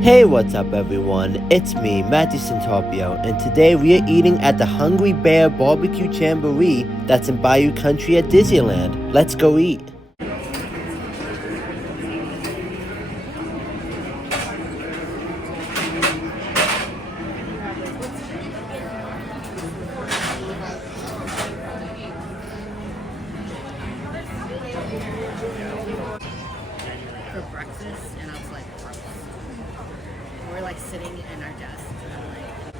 Hey, what's up everyone? It's me, Matthew Centopio, and today we are eating at the Hungry Bear Barbecue Jamboree that's in Bayou Country at Disneyland. Let's go eat. For breakfast, and I was like, gross. We're like sitting in our desks, and I'm like,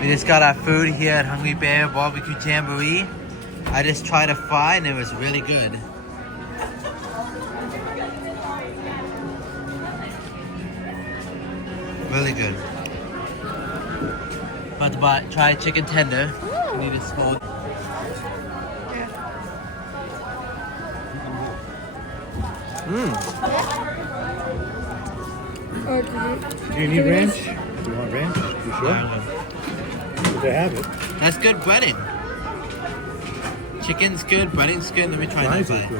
We just got our food here at Hungry Bear Barbecue Jamboree. I just tried a fry and it was really good. Really good. About to try chicken tender. You need a spoon. Do you need ranch? Do you want ranch? You sure? They have it. That's good breading. Chicken's good, breading's good. Let me try that bite.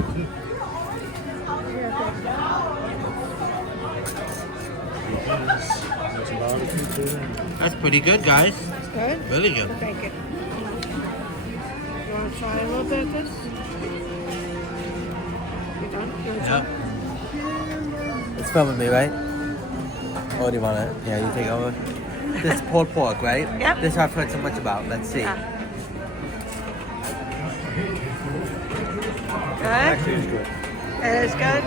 That's pretty good, guys. Good? Really good. Thank you. You want to try a little bit of this? You done? You want to try? It's filming me, right? Oh, do you want it? Yeah, you take over. This is pulled pork, right? Yep. This I've heard so much about. Let's see. Yeah. Good? Actually, it's good. It is good?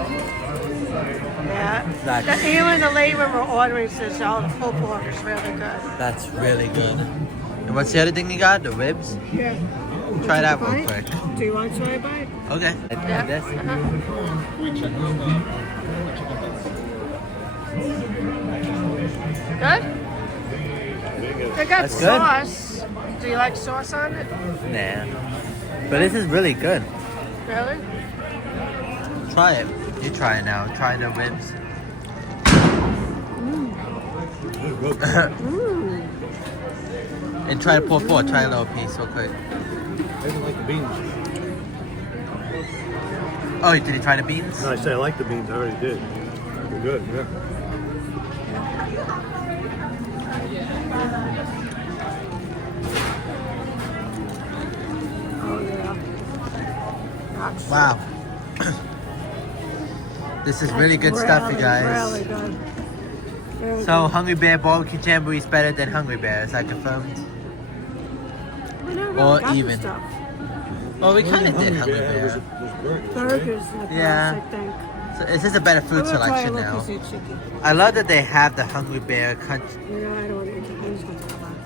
Yeah. That's- Even the lady when we're ordering says all the pulled pork is really good. That's really good. And what's the other thing you got? The ribs? Yeah. Try that Bite? real quick. Do you want to try a bite? Okay. Yeah. This. Good? They got That's good. sauce. Do you like sauce on it? Nah. But this is really good. Really? Try it. You try it now. Try the ribs. And try the pulled pork. Try a little piece real quick. I didn't like the beans. Oh, did you try the beans? No, I said I like the beans. I already did. They're good, yeah. Oh, yeah. That's Wow. This is really good stuff, you guys. Really good. Very So, good. Hungry Bear Barbecue Jamboree is better than Hungry Bear, is that confirmed? We never really or got the even. stuff. Well, we kind of did Hungry There's Bear. burgers, Burgers in the Yeah. past, I think. So, is this a better food I'm gonna try a selection little now? piece of chicken. I love that they have the Hungry Bear Country. You know, I don't want to eat it. I'm just gonna talk about it.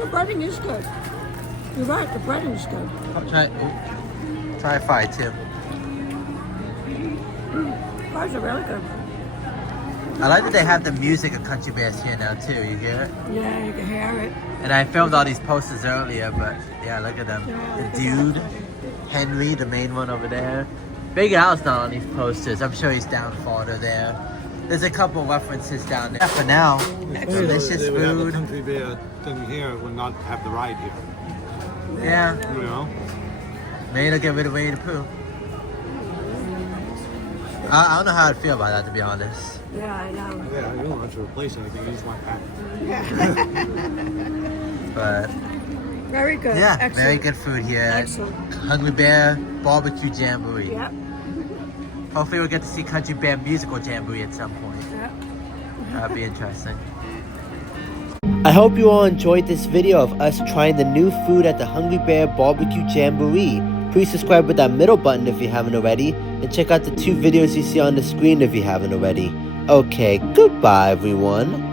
The breading is good. You're right, the breading is good. Try fry too. Fries are really good. I like that they have the music of Country Bears here now too. You hear it? Yeah, you can hear it. And I filmed all these posters earlier, but yeah, look at them. Yeah, The look at dude, that. Henry, the main one over there. Big Al's not on these posters. I'm sure he's down farther there. There's a couple references down there. For now, delicious They would have the food. Country Bear thing here, would not have the ride here. Yeah, You know? maybe they'll get rid of Winnie the Pooh. I don't know how I'd feel about that, to be honest. Yeah, I know. Yeah, you don't have to replace anything. You just want that. But Very good. yeah, Excellent. very good food here at Excellent. Hungry Bear Barbecue Jamboree. Yep. Hopefully we'll get to see Country Bear Musical Jamboree at some point. Yep. That'd be interesting. I hope you all enjoyed this video of us trying the new food at the Hungry Bear Barbecue Jamboree. Please subscribe with that middle button if you haven't already, and check out the 2 videos you see on the screen if you haven't already. Okay, goodbye everyone.